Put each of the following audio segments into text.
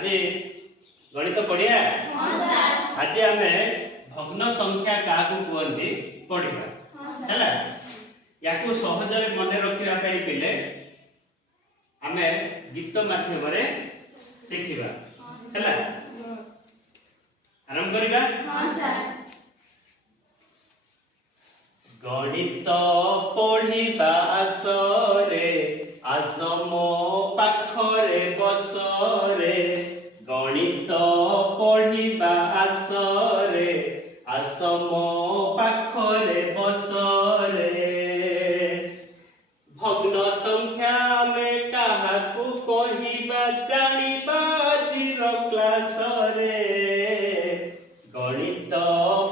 आज गणित पढ़िया आज आम भग्न संख्या क्या कहते पढ़ा है या सहज मन रखा पिले आम गीत माध्यम शिखा है आरंभ करवा गणित पढ़िबा आसरे आस मो पाखरे बसरे गणित पढ़िबा आसरे आस मो पाखरे बसरे भग्न संख्या में काहाकू कहिबा जानिबा जीर क्लास रे गणित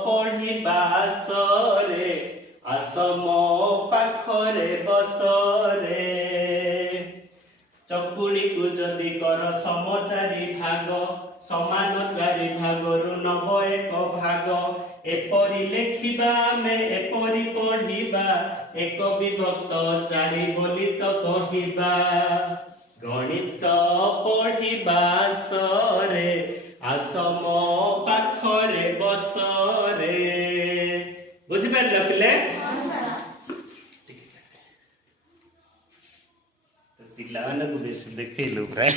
पढ़िबा आसरे आस मो पाखरे बसरे चकुड़ी को जदि कर सम चारि भाग समान चारि भागरु नब एक भाग एपरि लेखिबा में एपरि पढ़िबा एक विभक्त चारि बोली तो कहिबा गणित पढ़िबा सरे आस मो पाखरे बसरे बुझि पारले पिले पिला को बेसी देखिलु प्राय